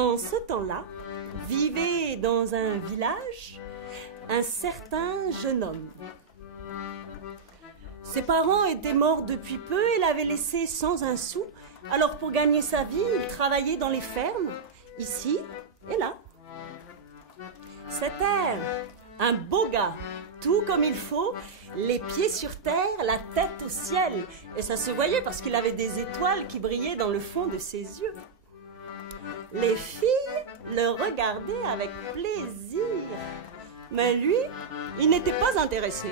Dans ce temps-là, vivait dans un village un certain jeune homme. Ses parents étaient morts depuis peu et l'avaient laissé sans un sou. Alors pour gagner sa vie, il travaillait dans les fermes, ici et là. C'était un beau gars, tout comme il faut, les pieds sur terre, la tête au ciel. Et ça se voyait parce qu'il avait des étoiles qui brillaient dans le fond de ses yeux. Les filles le regardaient avec plaisir. Mais lui, il n'était pas intéressé.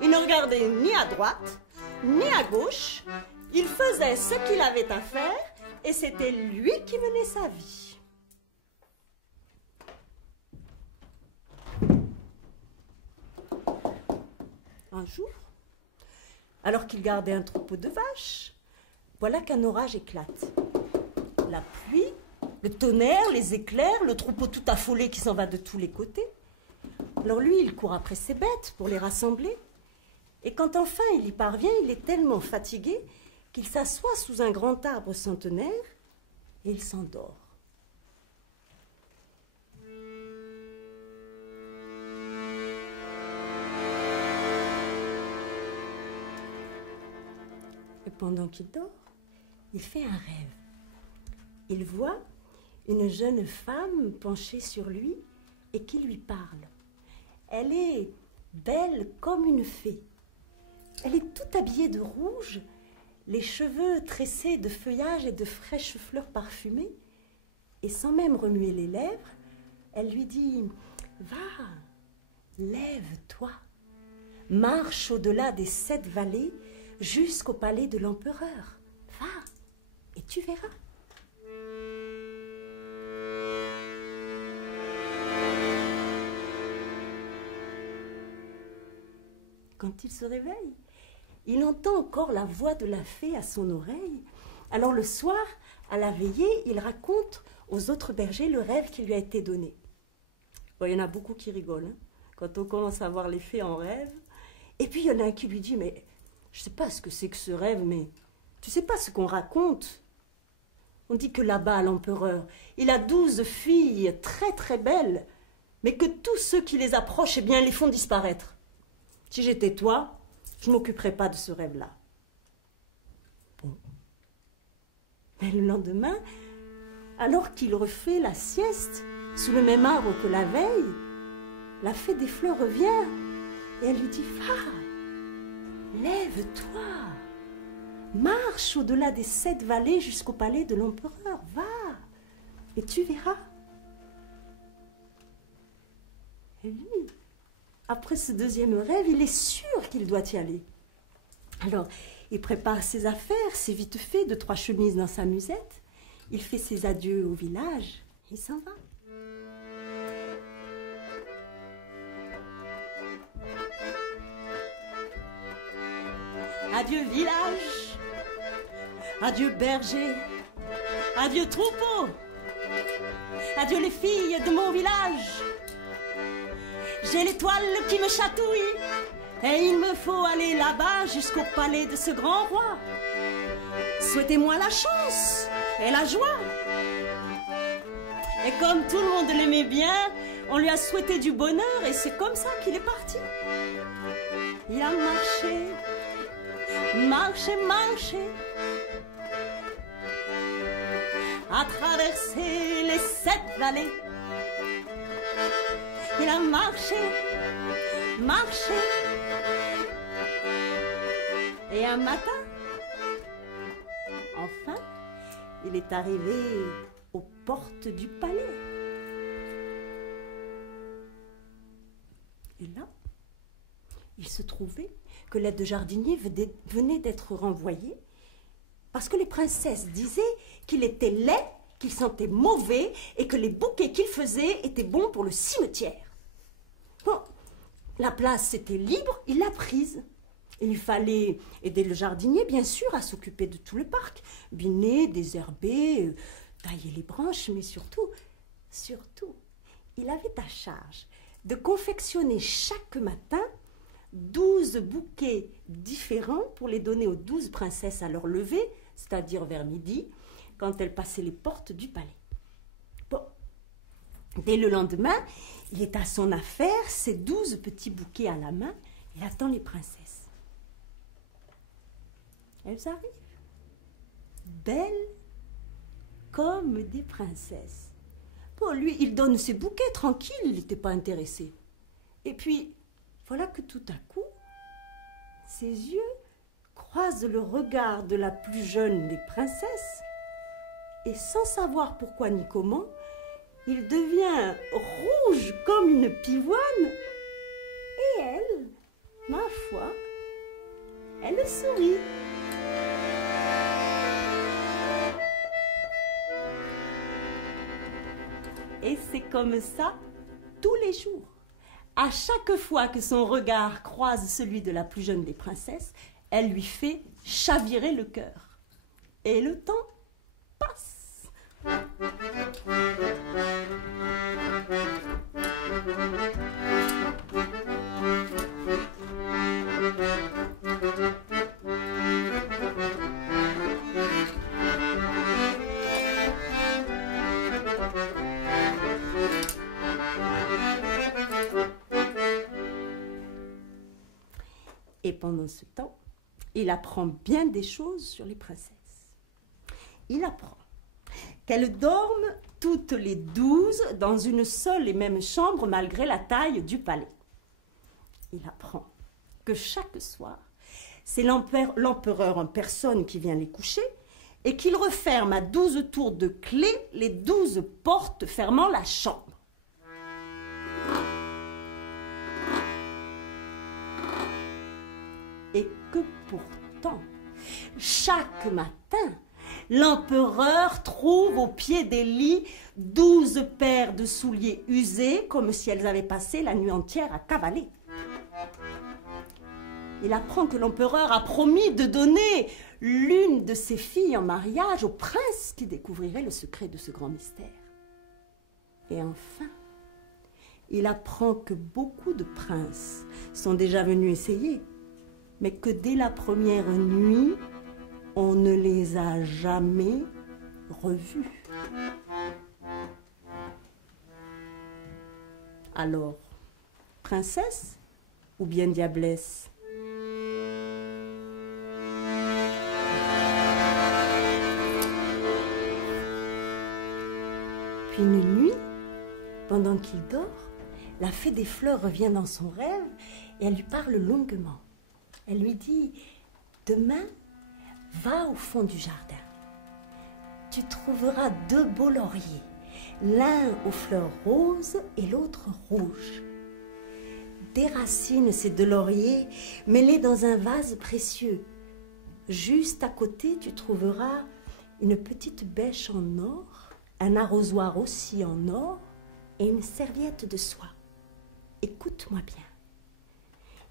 Il ne regardait ni à droite, ni à gauche. Il faisait ce qu'il avait à faire et c'était lui qui menait sa vie. Un jour, alors qu'il gardait un troupeau de vaches, voilà qu'un orage éclate. La pluie, le tonnerre, les éclairs, le troupeau tout affolé qui s'en va de tous les côtés. Alors lui, il court après ses bêtes pour les rassembler. Et quand enfin il y parvient, il est tellement fatigué qu'il s'assoit sous un grand arbre centenaire et il s'endort. Et pendant qu'il dort, il fait un rêve. Il voit une jeune femme penchée sur lui et qui lui parle. Elle est belle comme une fée. Elle est toute habillée de rouge, les cheveux tressés de feuillage et de fraîches fleurs parfumées. Et sans même remuer les lèvres, elle lui dit « Va, lève-toi, marche au-delà des 7 vallées jusqu'au palais de l'empereur. Va, et tu verras. » Quand il se réveille, il entend encore la voix de la fée à son oreille. Alors le soir, à la veillée, il raconte aux autres bergers le rêve qui lui a été donné. Bon, il y en a beaucoup qui rigolent quand on commence à voir les fées en rêve. Et puis il y en a un qui lui dit « Mais je ne sais pas ce que c'est que ce rêve, mais tu ne sais pas ce qu'on raconte. On dit que là-bas, l'empereur, il a 12 filles très très belles, mais que tous ceux qui les approchent, eh bien, les font disparaître. Si j'étais toi, je ne m'occuperais pas de ce rêve-là. » Bon. Mais le lendemain, alors qu'il refait la sieste sous le même arbre que la veille, la fée des fleurs revient et elle lui dit « Va, lève-toi, marche au-delà des 7 vallées jusqu'au palais de l'empereur, va, et tu verras. » Et lui, après ce deuxième rêve, il est sûr qu'il doit y aller. Alors, il prépare ses affaires, ses vite fait, de 3 chemises dans sa musette. Il fait ses adieux au village. Il s'en va. Adieu village, adieu berger, adieu troupeau, adieu les filles de mon village. J'ai l'étoile qui me chatouille et il me faut aller là-bas jusqu'au palais de ce grand roi. Souhaitez-moi la chance et la joie. Et comme tout le monde l'aimait bien, on lui a souhaité du bonheur et c'est comme ça qu'il est parti. Il a marché, marché, marché, à traverser les 7 vallées. Il a marché, marché, et un matin, enfin, il est arrivé aux portes du palais. Et là, il se trouvait que l'aide de jardinier venait d'être renvoyé parce que les princesses disaient qu'il était laid, qu'il sentait mauvais et que les bouquets qu'il faisait étaient bons pour le cimetière. Bon, la place était libre, il l'a prise. Il lui fallait aider le jardinier, bien sûr, à s'occuper de tout le parc, biner, désherber, tailler les branches, mais surtout, il avait à charge de confectionner chaque matin 12 bouquets différents pour les donner aux 12 princesses à leur lever, c'est-à-dire vers midi, quand elles passaient les portes du palais. Bon, Dès le lendemain, il est à son affaire, ses 12 petits bouquets à la main, il attend les princesses. Elles arrivent, belles comme des princesses. Pour lui, il donne ses bouquets tranquille, il n'était pas intéressé. Et puis, voilà que tout à coup, ses yeux croisent le regard de la plus jeune des princesses, et sans savoir pourquoi ni comment, il devient rouge comme une pivoine, et elle, ma foi, elle sourit. Et c'est comme ça tous les jours. À chaque fois que son regard croise celui de la plus jeune des princesses, elle lui fait chavirer le cœur. Et le temps passe. Et pendant ce temps, il apprend bien des choses sur les princesses. Il apprend qu'elles dorment toutes les 12 dans une seule et même chambre malgré la taille du palais. Il apprend que chaque soir, c'est l'empereur en personne qui vient les coucher et qu'il referme à 12 tours de clé les 12 portes fermant la chambre. Et que pourtant, chaque matin, l'empereur trouve au pied des lits 12 paires de souliers usés, comme si elles avaient passé la nuit entière à cavaler. Il apprend que l'empereur a promis de donner l'une de ses filles en mariage au prince qui découvrirait le secret de ce grand mystère. Et enfin, il apprend que beaucoup de princes sont déjà venus essayer, mais que dès la première nuit, on ne les a jamais revus. Alors, princesse ou bien diablesse? Puis une nuit, pendant qu'il dort, la fée des fleurs revient dans son rêve et elle lui parle longuement. Elle lui dit, demain, va au fond du jardin. Tu trouveras 2 beaux lauriers, l'un aux fleurs roses et l'autre rouge. Déracine ces 2 lauriers, mets-les dans un vase précieux. Juste à côté, tu trouveras une petite bêche en or, un arrosoir aussi en or et une serviette de soie. Écoute-moi bien.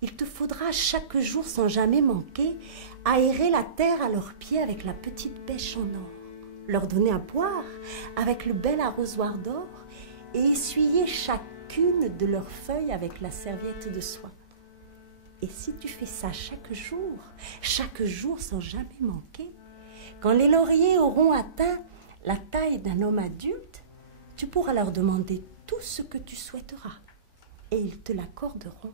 Il te faudra chaque jour, sans jamais manquer, aérer la terre à leurs pieds avec la petite bêche en or, leur donner à boire avec le bel arrosoir d'or et essuyer chacune de leurs feuilles avec la serviette de soie. Et si tu fais ça chaque jour sans jamais manquer, quand les lauriers auront atteint la taille d'un homme adulte, tu pourras leur demander tout ce que tu souhaiteras et ils te l'accorderont.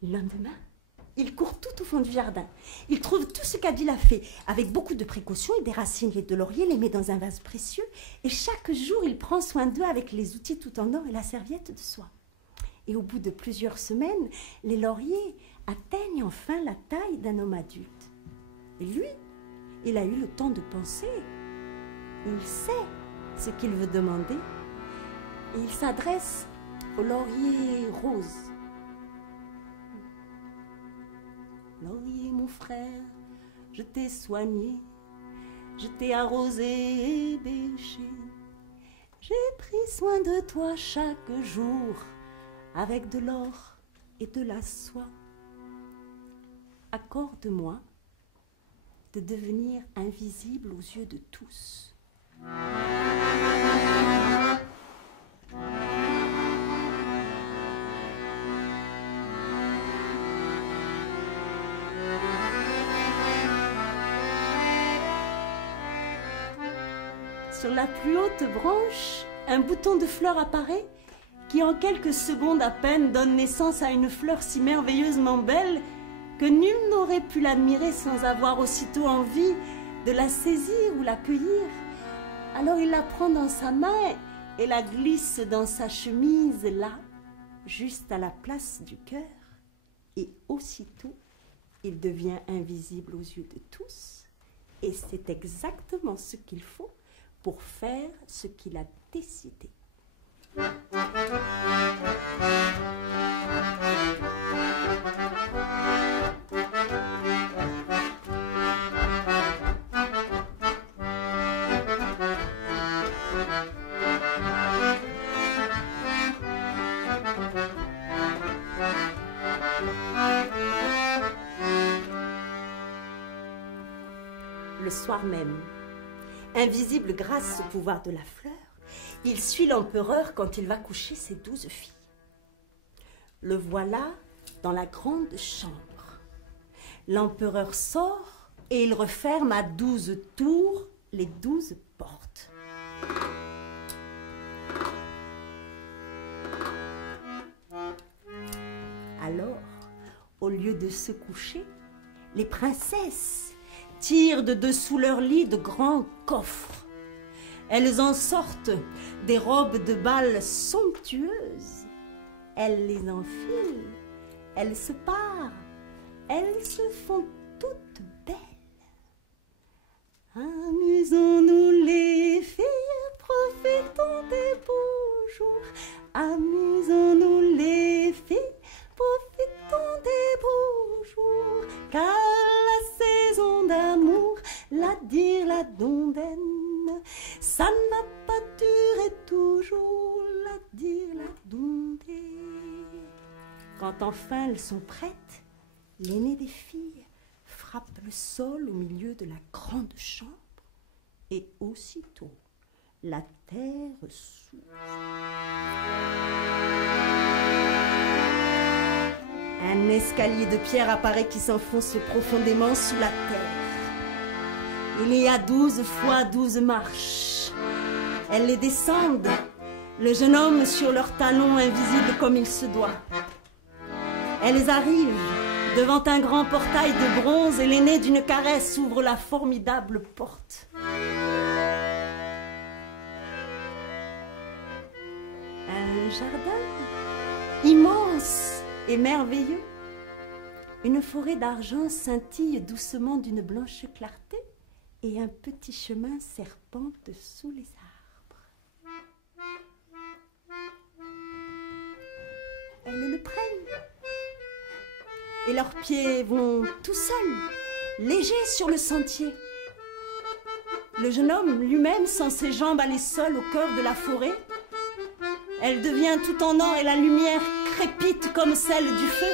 Le lendemain, il court tout au fond du jardin. Il trouve tout ce qu'a dit la fée. Avec beaucoup de précautions, il déracine les 2 lauriers, les met dans un vase précieux et chaque jour, il prend soin d'eux avec les outils tout en or et la serviette de soie. Et au bout de plusieurs semaines, les lauriers atteignent enfin la taille d'un homme adulte. Et lui, il a eu le temps de penser. Il sait ce qu'il veut demander et il s'adresse au laurier rose. Laurier, mon frère, je t'ai soigné, je t'ai arrosé et bêché. J'ai pris soin de toi chaque jour avec de l'or et de la soie. Accorde-moi de devenir invisible aux yeux de tous. Sur la plus haute branche, un bouton de fleur apparaît qui en quelques secondes à peine donne naissance à une fleur si merveilleusement belle que nul n'aurait pu l'admirer sans avoir aussitôt envie de la saisir ou la cueillir. Alors il la prend dans sa main et la glisse dans sa chemise là, juste à la place du cœur. Et aussitôt, il devient invisible aux yeux de tous. Et c'est exactement ce qu'il faut pour faire ce qu'il a décidé. Le soir même, invisible grâce au pouvoir de la fleur, il suit l'empereur quand il va coucher ses 12 filles. Le voilà dans la grande chambre. L'empereur sort et il referme à 12 tours les 12 portes. Alors, au lieu de se coucher, les princesses tirent de dessous leur lit de grands coffres. Elles en sortent des robes de bal somptueuses. Elles les enfilent, elles se parent, elles se font toutes belles. Amusons-nous les filles, profitons des beaux jours. Amusons-nous les filles, profitons des beaux jours. Car la saison d'amour, la dire la dondaine, ça n'a pas duré toujours, la dire la dondée. Quand enfin elles sont prêtes, l'aînée des filles frappe le sol au milieu de la grande chambre et aussitôt la terre s'ouvre. Un escalier de pierre apparaît qui s'enfonce profondément sous la terre. Il y a 12 fois 12 marches. Elles les descendent, le jeune homme sur leurs talons invisibles comme il se doit. Elles arrivent devant un grand portail de bronze et l'aîné d'une caresse ouvre la formidable porte. Un jardin immense et merveilleux. Une forêt d'argent scintille doucement d'une blanche clarté et un petit chemin serpente sous les arbres. Elles le prennent et leurs pieds vont tout seuls, légers sur le sentier. Le jeune homme lui-même sent ses jambes aller seul au cœur de la forêt. Elle devient tout en or et la lumière crépite comme celle du feu.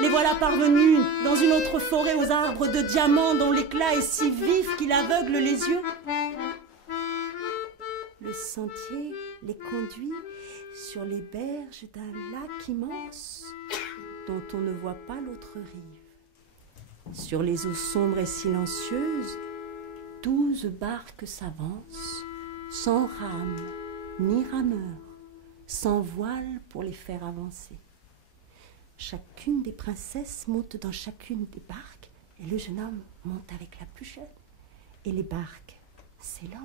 Les voilà parvenus dans une autre forêt aux arbres de diamants dont l'éclat est si vif qu'il aveugle les yeux. Le sentier les conduit sur les berges d'un lac immense dont on ne voit pas l'autre rive. Sur les eaux sombres et silencieuses, 12 barques s'avancent, sans rame ni rameur, sans voile pour les faire avancer. Chacune des princesses monte dans chacune des barques et le jeune homme monte avec la plus jeune et les barques s'élancent.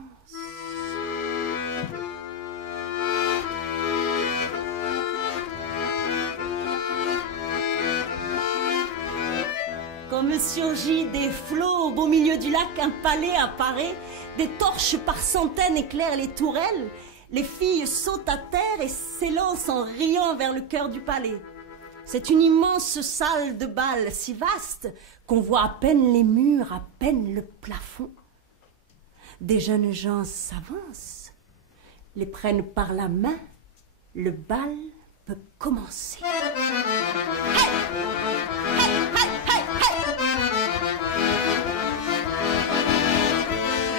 Comme surgit des flots au beau milieu du lac, un palais apparaît, des torches par centaines éclairent les tourelles, les filles sautent à terre et s'élancent en riant vers le cœur du palais. C'est une immense salle de bal si vaste qu'on voit à peine les murs, à peine le plafond. Des jeunes gens s'avancent, les prennent par la main, le bal peut commencer. Hey! Hey! Hey! Hey! Hey!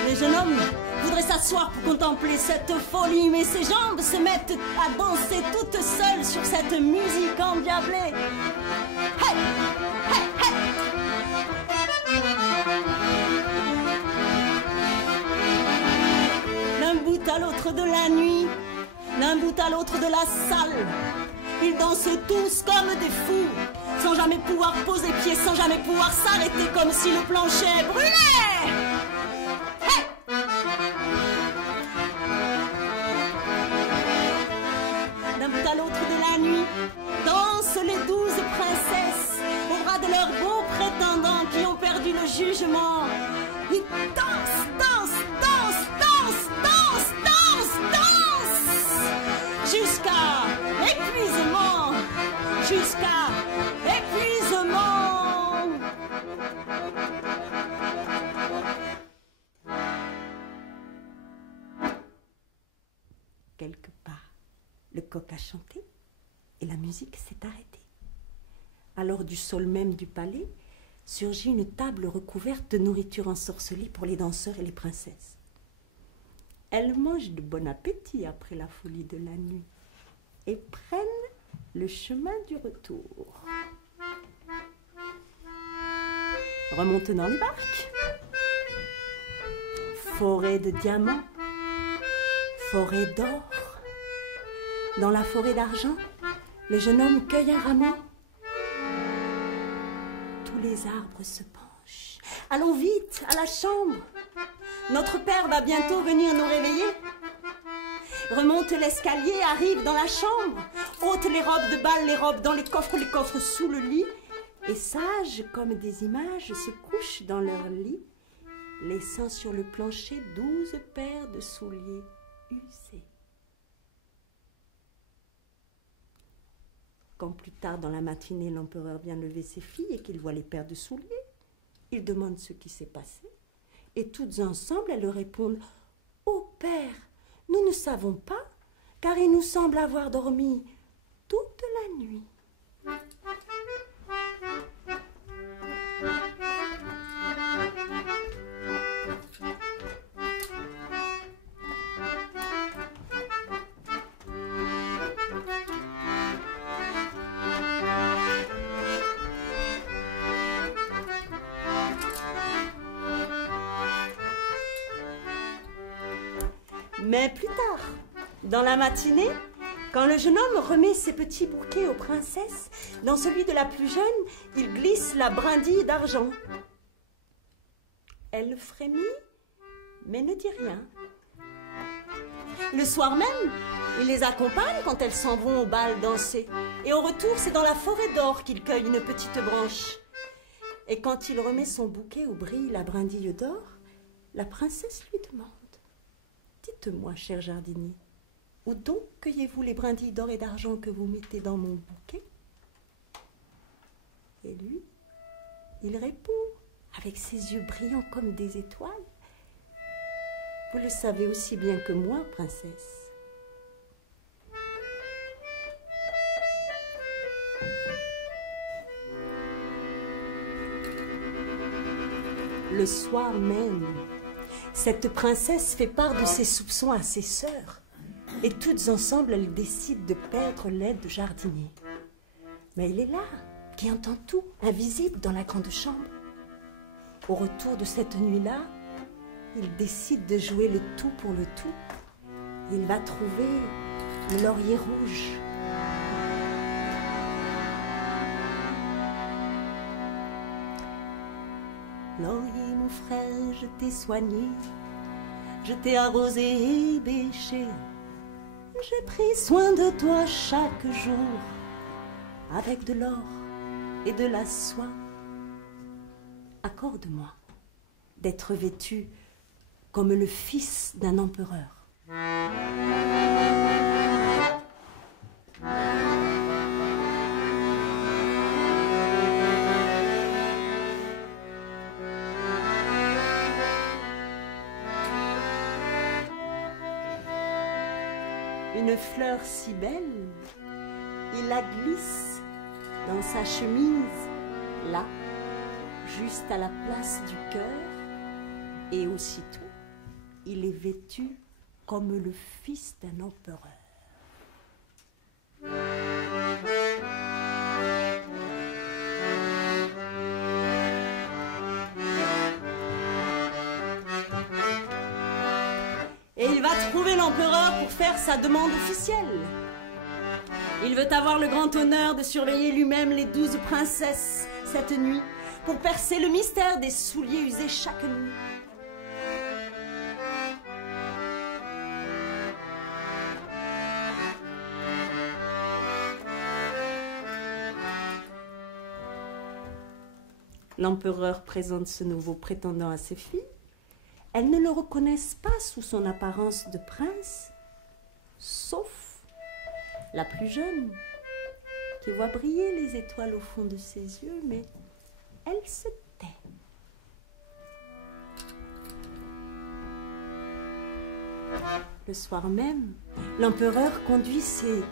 Le jeune homme voudrait s'asseoir pour contempler cette folie, mais ses jambes se mettent à danser toutes seules sur cette musique endiablée. Hey! Hey! Hey! de la nuit, d'un bout à l'autre de la salle, ils dansent tous comme des fous, sans jamais pouvoir poser pied, sans jamais pouvoir s'arrêter, comme si le plancher brûlait. Hey! D'un bout à l'autre de la nuit, dansent les 12 princesses, au bras de leurs beaux prétendants qui ont perdu le jugement. Ils dansent, dansent, dansent, dansent, dansent, dansent, dansent, jusqu'à l'épuisement, jusqu'à l'épuisement. Quelque part, le coq a chanté et la musique s'est arrêtée. Alors du sol même du palais surgit une table recouverte de nourriture ensorcelée pour les danseurs et les princesses. Elles mangent de bon appétit après la folie de la nuit et prennent le chemin du retour. Remontent dans les barques. Forêt de diamants, forêt d'or. Dans la forêt d'argent, le jeune homme cueille un rameau. Tous les arbres se penchent. Allons vite, à la chambre. Notre père va bientôt venir nous réveiller. Remonte l'escalier, arrive dans la chambre. Ôte les robes de bal, les robes dans les coffres sous le lit. Et sages comme des images se couchent dans leur lit, laissant sur le plancher 12 paires de souliers usés. Quand plus tard dans la matinée, l'empereur vient lever ses filles et qu'il voit les paires de souliers, il demande ce qui s'est passé. Et toutes ensemble, elles le répondent « Ô père, nous ne savons pas, car il nous semble avoir dormi toute la nuit. » Mais plus tard, dans la matinée, quand le jeune homme remet ses petits bouquets aux princesses, dans celui de la plus jeune, il glisse la brindille d'argent. Elle frémit, mais ne dit rien. Le soir même, il les accompagne quand elles s'en vont au bal danser. Et au retour, c'est dans la forêt d'or qu'il cueille une petite branche. Et quand il remet son bouquet où brille la brindille d'or, la princesse lui demande: dites-moi, cher jardinier, où donc cueillez-vous les brindilles d'or et d'argent que vous mettez dans mon bouquet? Et lui, il répond, avec ses yeux brillants comme des étoiles: vous le savez aussi bien que moi, princesse. Le soir même, cette princesse fait part de ses soupçons à ses sœurs, et toutes ensemble, elles décident de perdre l'aide de jardinier. Mais il est là, qui entend tout, invisible dans la grande chambre. Au retour de cette nuit-là, il décide de jouer le tout pour le tout. Il va trouver le laurier rouge. Laurier, mon frère, je t'ai soigné, je t'ai arrosé et bêché. J'ai pris soin de toi chaque jour, avec de l'or et de la soie. Accorde-moi d'être vêtu comme le fils d'un empereur. Une fleur si belle, il la glisse dans sa chemise, là, juste à la place du cœur, et aussitôt, il est vêtu comme le fils d'un empereur. Et il va trouver l'empereur pour faire sa demande officielle. Il veut avoir le grand honneur de surveiller lui-même les 12 princesses cette nuit pour percer le mystère des souliers usés chaque nuit. L'empereur présente ce nouveau prétendant à ses filles. Elles ne le reconnaissent pas sous son apparence de prince, sauf la plus jeune, qui voit briller les étoiles au fond de ses yeux, mais elle se tait. Le soir même, l'empereur conduit ses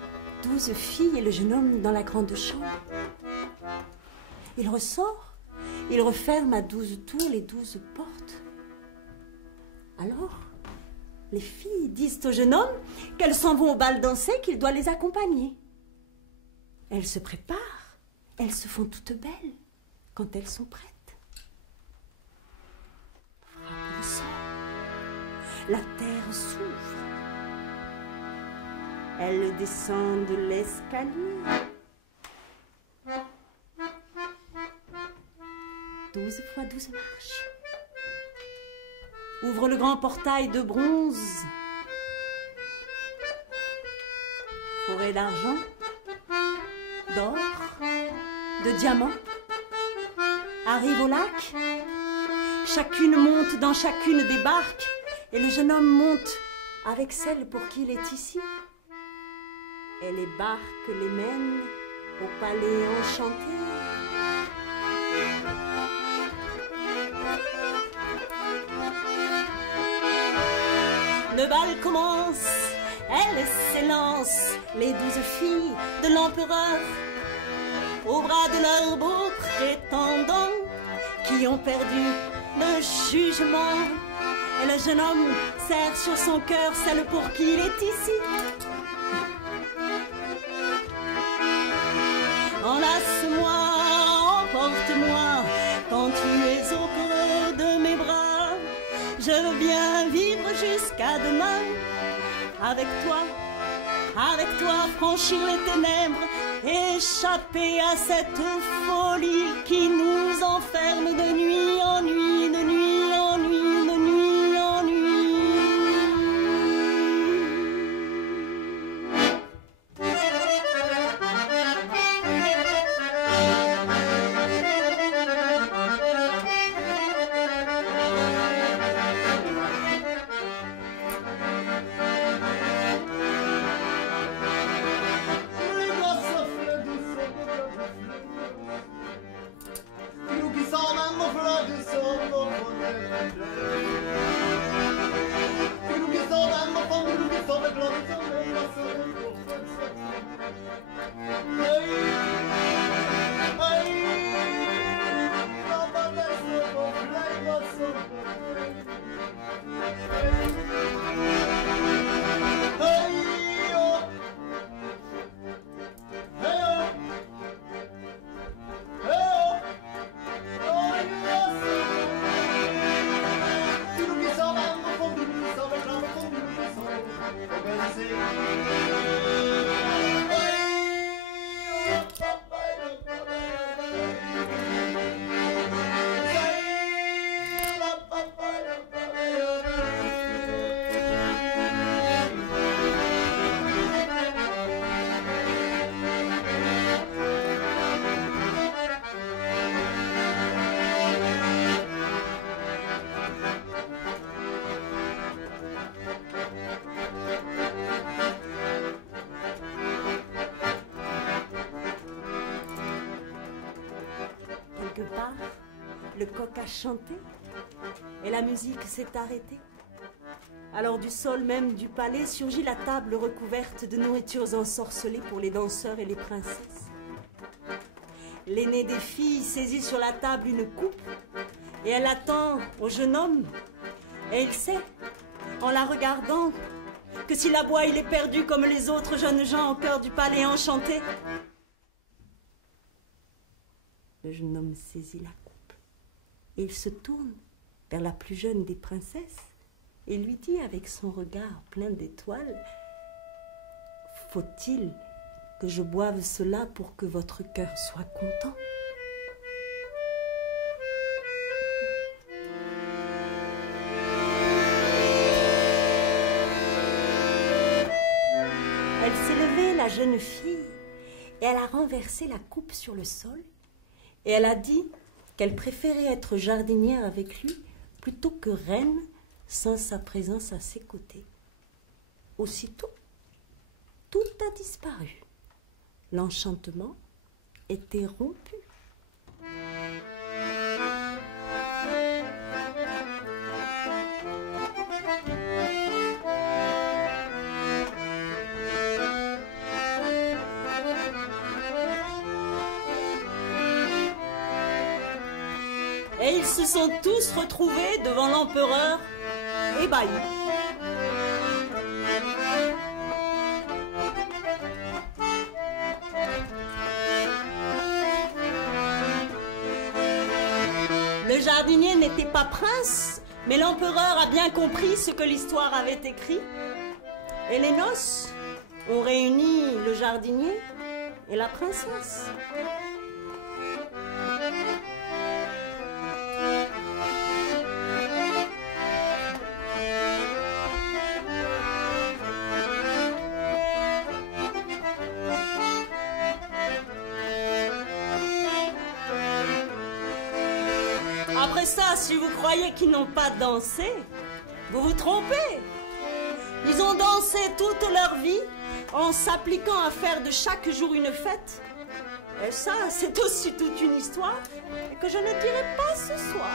12 filles et le jeune homme dans la grande chambre. Il ressort. Il referme à 12 tours les 12 portes. Alors, les filles disent au jeune homme qu'elles s'en vont au bal danser, qu'il doit les accompagner. Elles se préparent, elles se font toutes belles quand elles sont prêtes. Frappe le sort, la terre s'ouvre. Elles descendent l'escalier. 12 fois 12 marches. Ouvre le grand portail de bronze. Forêt d'argent, d'or, de diamants. Arrive au lac. Chacune monte dans chacune des barques. Et le jeune homme monte avec celle pour qui il est ici. Et les barques les mènent au palais enchanté. Le bal commence, elles s'élancent, les 12 filles de l'empereur, au bras de leurs beaux prétendants, qui ont perdu le jugement. Et le jeune homme serre sur son cœur celle pour qui il est ici. Enlace-moi, emporte-moi, quand tu es au creux de mes bras. Je veux bien vivre jusqu'à demain. Avec toi, franchir les ténèbres, échapper à cette folie qui nous enferme de nuit en nuit, de nuit en nuit, de nuit en nuit. Quelque part, le coq a chanté et la musique s'est arrêtée. Alors du sol même du palais surgit la table recouverte de nourritures ensorcelées pour les danseurs et les princesses. L'aînée des filles saisit sur la table une coupe et elle attend au jeune homme. Et il sait, en la regardant, que s'il la boit, il est perdu comme les autres jeunes gens au cœur du palais enchanté. Le jeune homme saisit la coupe et il se tourne vers la plus jeune des princesses et lui dit avec son regard plein d'étoiles, « Faut-il que je boive cela pour que votre cœur soit content ?» Elle s'est levée, la jeune fille, et elle a renversé la coupe sur le sol, et elle a dit qu'elle préférait être jardinière avec lui plutôt que reine sans sa présence à ses côtés. Aussitôt, tout a disparu. L'enchantement était rompu. Et ils se sont tous retrouvés devant l'empereur, ébahis. Le jardinier n'était pas prince, mais l'empereur a bien compris ce que l'histoire avait écrit. Et les noces ont réuni le jardinier et la princesse. Après ça, si vous croyez qu'ils n'ont pas dansé, vous vous trompez. Ils ont dansé toute leur vie en s'appliquant à faire de chaque jour une fête. Et ça, c'est aussi toute une histoire que je ne dirai pas ce soir.